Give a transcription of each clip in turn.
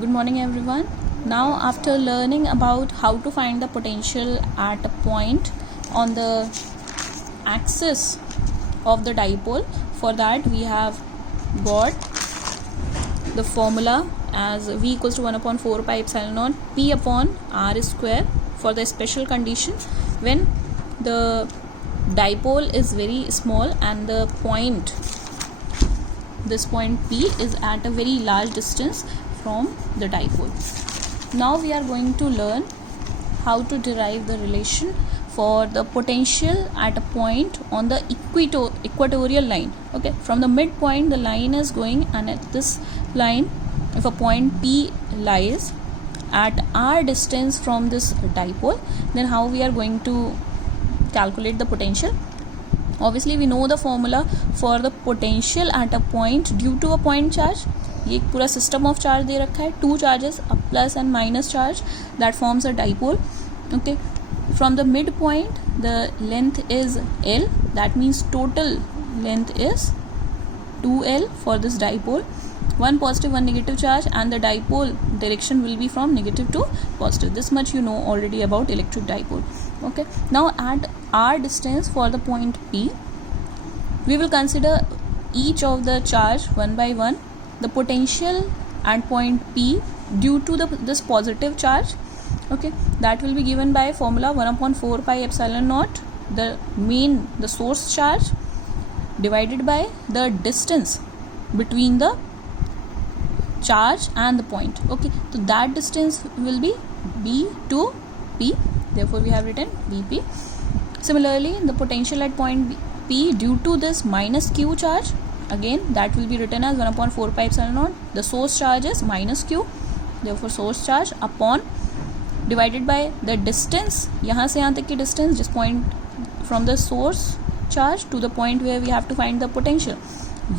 Good morning everyone. Now after learning about how to find the potential at a point on the axis of the dipole, for that we have got the formula as V equals to 1 upon 4 pi epsilon naught P upon R square for the special condition when the dipole is very small and the point, this point P, is at a very large distance from the dipole. Now we are going to learn how to derive the relation for the potential at a point on the equatorial line. Okay, from the midpoint the line is going, and at this line, if a point P lies at r distance from this dipole, then how we are going to calculate the potential? Obviously we know the formula for the potential at a point due to a point charge. ये एक पूरा system of charge दे रखा है, two charges, a plus and minus charge, that forms a dipole. Okay, from the mid point the length is L, that means total length is 2L for this dipole. One positive, one negative charge, and the dipole direction will be from negative to positive. This much you know already about electric dipole. Okay, now at r distance for the point P, we will consider each of the charge one by one. The potential at point P due to this positive charge, okay, that will be given by formula 1 upon 4 pi epsilon naught, the source charge, divided by the distance between the charge and the point. Okay, so that distance will be B to P, therefore we have written BP. Similarly, the potential at point P due to this minus Q charge, again that will be written as 1 upon 4 pi epsilon naught. The source charge is minus Q, therefore source charge upon divided by the distance, यहाँ से यहाँ तक की distance, जिस point from the source charge to the point where we have to find the potential.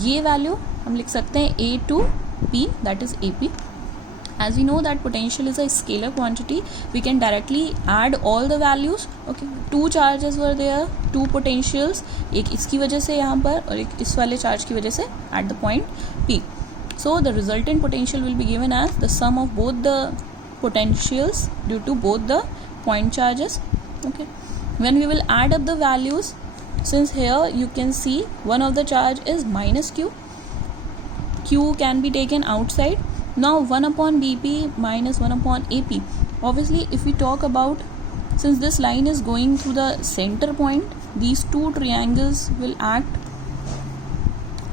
ये value हम लिख सकते हैं A to P, that is AP. As we know that potential is a scalar quantity, we can directly add all the values. Okay, two charges were there, two potentials, एक इसकी वजह से यहाँ पर और एक इस वाले charge की वजह से at the point P. So the resultant potential will be given as the sum of both the potentials due to both the point charges. Okay, when we will add up the values, since here you can see one of the charge is minus Q, Q can be taken outside. Now 1 upon BP minus 1 upon AP. Obviously if we talk about, since this line is going through the center point, these two triangles will act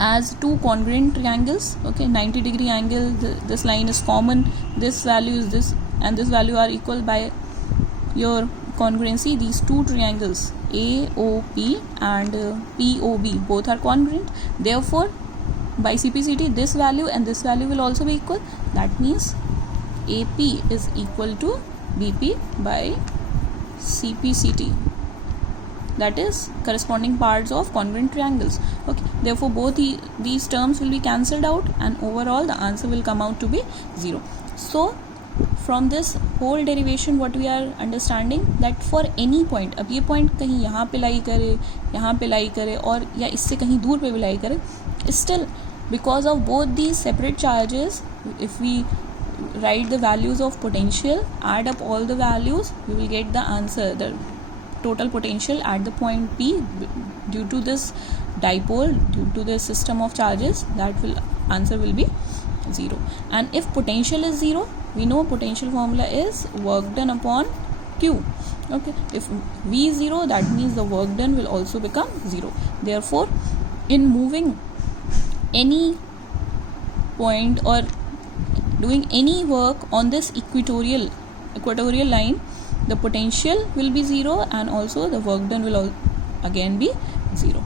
as two congruent triangles. Okay, 90-degree angle, this line is common, this value is this, and this value are equal by your congruency. These two triangles AOP and POB both are congruent, therefore by CPCT this value and this value will also be equal. That means AP is equal to BP by CPCT, that is corresponding parts of congruent triangles. Okay, therefore both these terms will be cancelled out and overall the answer will come out to be 0. So from this whole derivation what we are understanding that for any point, अब ये point कहीं यहाँ पे लाई करे, यहाँ पे लाई करे और या इससे कहीं दूर पे भी लाई करे, still because of both these separate charges, if we write the values of potential, add up all the values, we will get the answer, the total potential at the point P due to this dipole, due to the system of charges, answer will be 0. And if potential is 0, we know potential formula is work done upon Q. Okay, if V is 0, that means the work done will also become 0. Therefore in moving any point or doing any work on this equatorial line, the potential will be 0 and also the work done will again be 0.